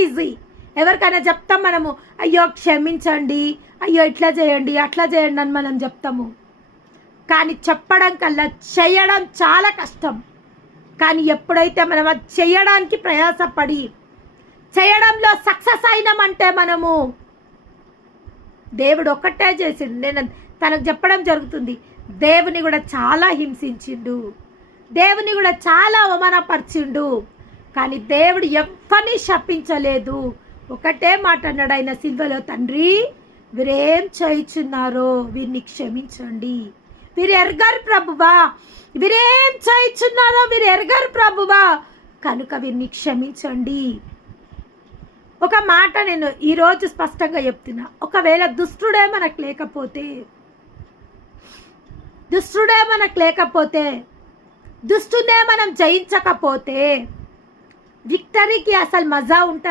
Easy. ఎవరికైనా చెప్తాం మనము, అయ్యో క్షమించండి, అయ్యో ఇట్లా చేయండి అట్లా చేయండి అని మనం చెప్తాము. కానీ చెప్పడం కల్లా చేయడం చాలా కష్టం. కానీ ఎప్పుడైతే మనం అది చేయడానికి ప్రయాసపడి చేయడంలో సక్సెస్ అయినామంటే మనము, దేవుడు ఒక్కటే చేసిండు. నేను తనకు చెప్పడం జరుగుతుంది, దేవుని కూడా చాలా హింసించిండు, దేవుని కూడా చాలా అవమానపరిచిండు, కానీ దేవుడు ఎవ్వరిని శపించలేదు. ఒకటే మాట అన్నాడు ఆయన సిల్వలో, తండ్రి వీరేం చేయుచున్నారో వీరిని క్షమించండి, వీరు ఎరగరు ప్రభువా, వీరేం చేయుచున్నారో వీరు ఎరగరు ప్రభువా, కనుక వీరిని క్షమించండి. ఒక మాట నేను ఈరోజు స్పష్టంగా చెప్తున్నా, ఒకవేళ దుష్టుడే మనకు లేకపోతే, దుష్టునే మనం జయించకపోతే విక్టరీకి అసలు మజా ఉంటుంది?